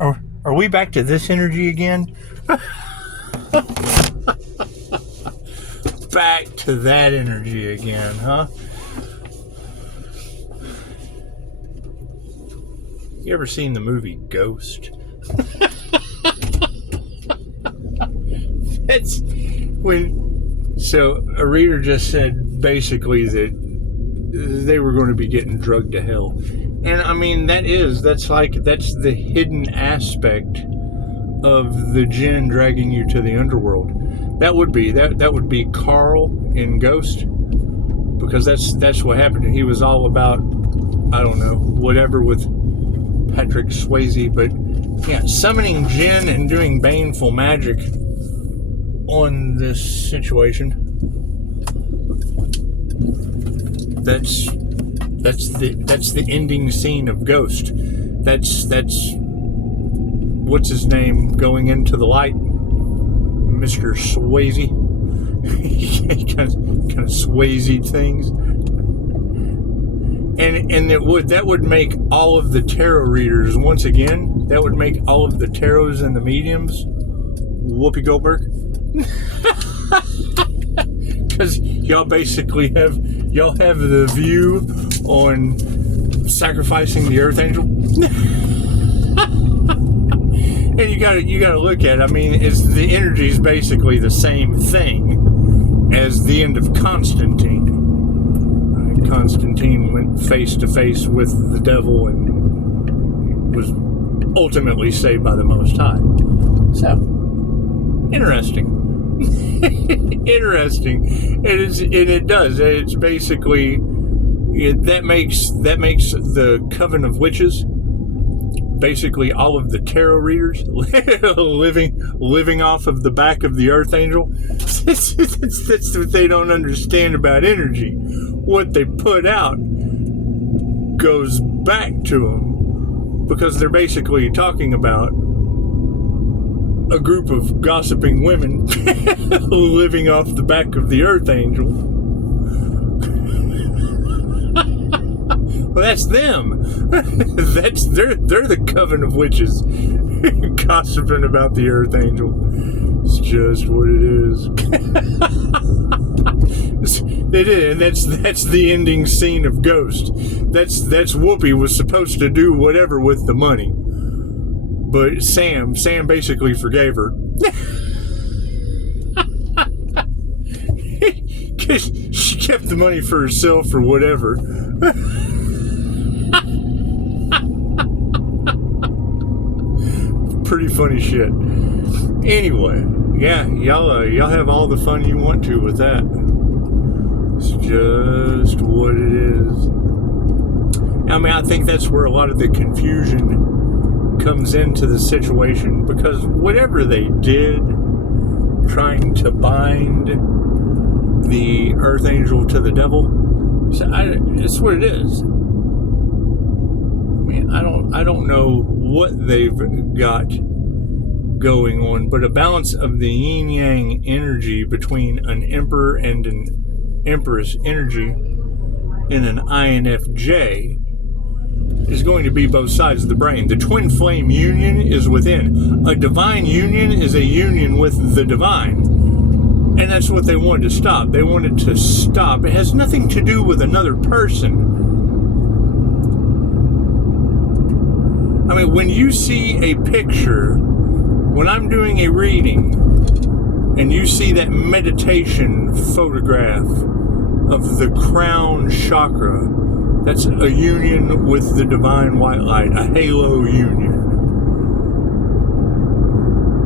Are we back to this energy again? Back to that energy again, huh? You ever seen the movie Ghost? That's when. So a reader just said basically that they were going to be getting drugged to hell, and I mean that's the hidden aspect of the jinn dragging you to the underworld. That would be Carl in Ghost, because that's what happened. He was all about, I don't know, whatever with Patrick Swayze, but yeah, summoning jinn and doing baneful magic on this situation. That's the ending scene of Ghost. That's what's his name going into the light, Mr. Swayze. kind of Swayze things. And that would make all of the tarot readers, once again, that would make all of the tarots and the mediums Whoopi Goldberg. Because y'all basically have the view on sacrificing the Earth Angel. And you gotta look at it. I mean, the energy is basically the same thing as the end of Constantine. Constantine went face to face with the devil and was ultimately saved by the Most High. So, interesting. Interesting. It does. It's basically that makes the Coven of Witches basically all of the tarot readers living off of the back of the Earth Angel. That's what they don't understand about energy. What they put out goes back to them, because they're basically talking about a group of gossiping women living off the back of the Earth Angel. Well, that's them. They're the Coven of Witches gossiping about the Earth Angel. It's just what it is. It is, and that's the ending scene of Ghost. That's Whoopi was supposed to do whatever with the money, but Sam basically forgave her. She kept the money for herself or whatever. Pretty funny shit. Anyway, yeah, y'all have all the fun you want to with that. It's just what it is. I mean, I think that's where a lot of the confusion comes into the situation, because whatever they did, trying to bind the Earth Angel to the devil, it's what it is. I mean, I don't know what they've got going on, but a balance of the yin-yang energy between an emperor and an empress energy in an INFJ is going to be both sides of the brain. The twin flame union is within. A divine union is a union with the divine. And that's what they wanted to stop. They wanted to stop. It has nothing to do with another person. I mean, when you see a picture, when I'm doing a reading, and you see that meditation photograph of the crown chakra, that's a union with the divine white light, a halo union.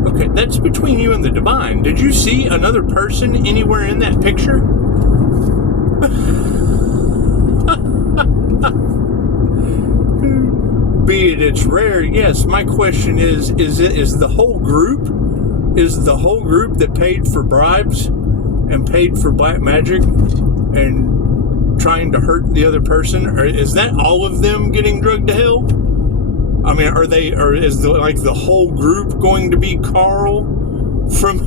Okay, that's between you and the divine. Did you see another person anywhere in that picture? Be it it's rare, yes. My question is the whole group that paid for bribes and paid for black magic and trying to hurt the other person, or is that all of them getting drugged to hell? I mean, is the whole group going to be Carl from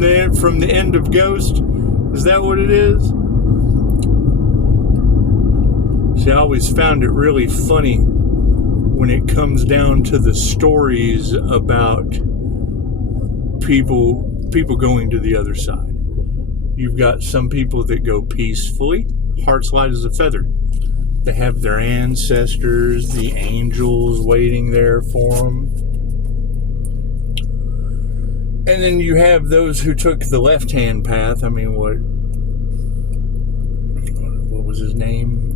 the end of Ghost? Is that what it is? See, I always found it really funny when when it comes down to the stories about people going to the other side. You've got some people that go peacefully, hearts light as a feather. They have their ancestors, the angels waiting there for them. And then you have those who took the left-hand path. I mean, what was his name?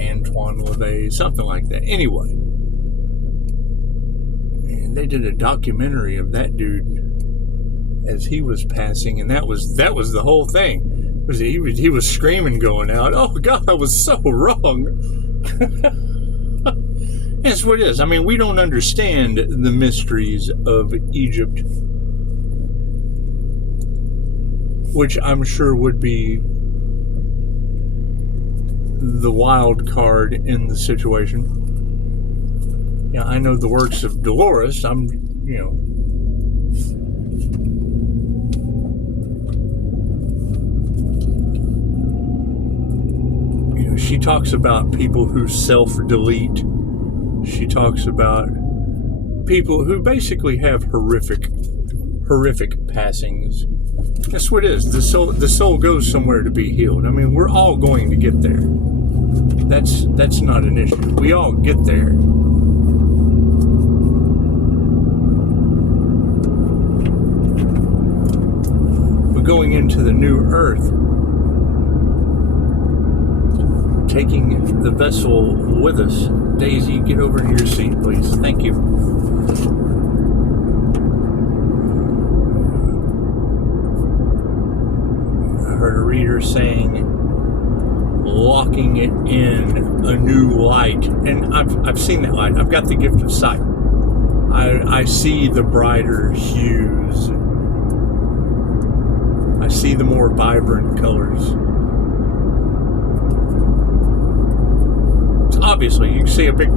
Antoine LaVey, something like that. Anyway, and they did a documentary of that dude as he was passing, and that was the whole thing. He was screaming, going out, "Oh God, I was so wrong." That's what it is. I mean, we don't understand the mysteries of Egypt, which I'm sure would be the wild card in the situation. Yeah, I know the works of Dolores. She talks about people who self-delete. She talks about people who basically have horrific passings. That's what it is. The soul goes somewhere to be healed. I mean, we're all going to get there. That's not an issue. We all get there. But going into the new earth, taking the vessel with us. Daisy, get over to your seat, please. Thank you. I heard a reader saying, locking it in a new light. And I've seen that light. I've got the gift of sight. I see the brighter hues. I see the more vibrant colors. Obviously, you can see a big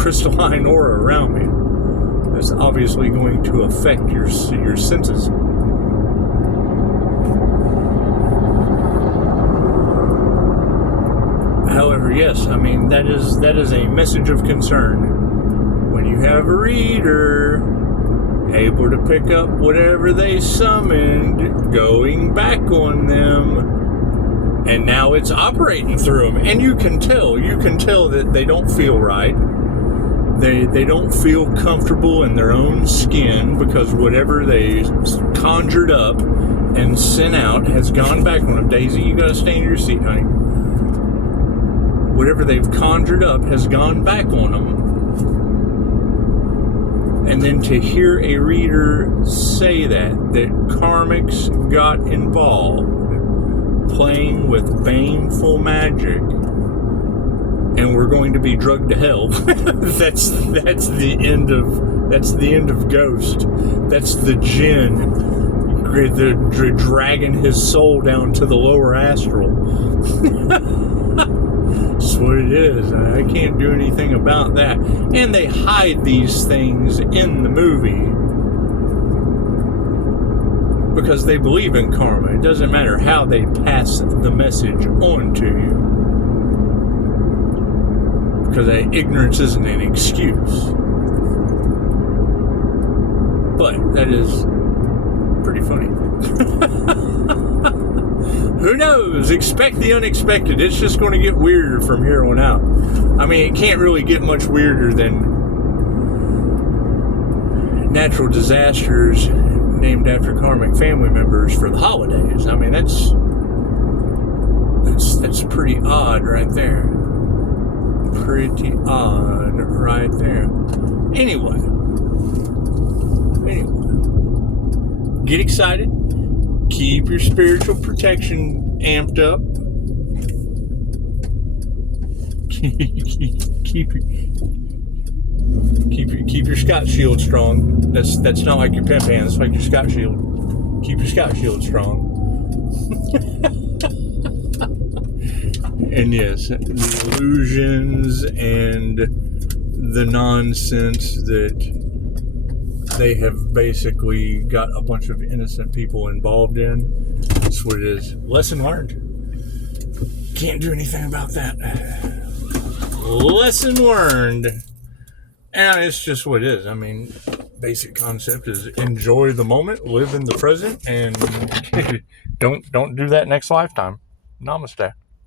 crystalline aura around me. That's obviously going to affect your senses. However, yes, I mean, that is a message of concern. When you have a reader able to pick up whatever they summoned, going back on them, and now it's operating through them, and you can tell that they don't feel right. They don't feel comfortable in their own skin, because whatever they conjured up and sent out has gone back on them. Daisy, you gotta stay in your seat, honey. Whatever they've conjured up has gone back on them. And then to hear a reader say that karmics got involved playing with baneful magic, and we're going to be drugged to hell. that's the end of Ghost. That's the jinn, the dragging his soul down to the lower astral. That's what it is. I can't do anything about that. And they hide these things in the movie because they believe in karma. It doesn't matter how they pass the message on to you, because ignorance isn't an excuse. But that is pretty funny. Who knows? Expect the unexpected. It's just going to get weirder from here on out. I mean, it can't really get much weirder than natural disasters named after karmic family members for the holidays. I mean, that's pretty odd right there. Pretty odd right there. Anyway, get excited. Keep your spiritual protection amped up. Keep your Scott shield strong. That's not like your pen pan. It's like your Scott shield. Keep your Scott shield strong. And yes, the illusions and the nonsense that they have basically got a bunch of innocent people involved in. That's what it is. Lesson learned. Can't do anything about that. lesson learned. And it's just what it is. I mean, basic concept is enjoy the moment, live in the present, and don't do that next lifetime. Namaste.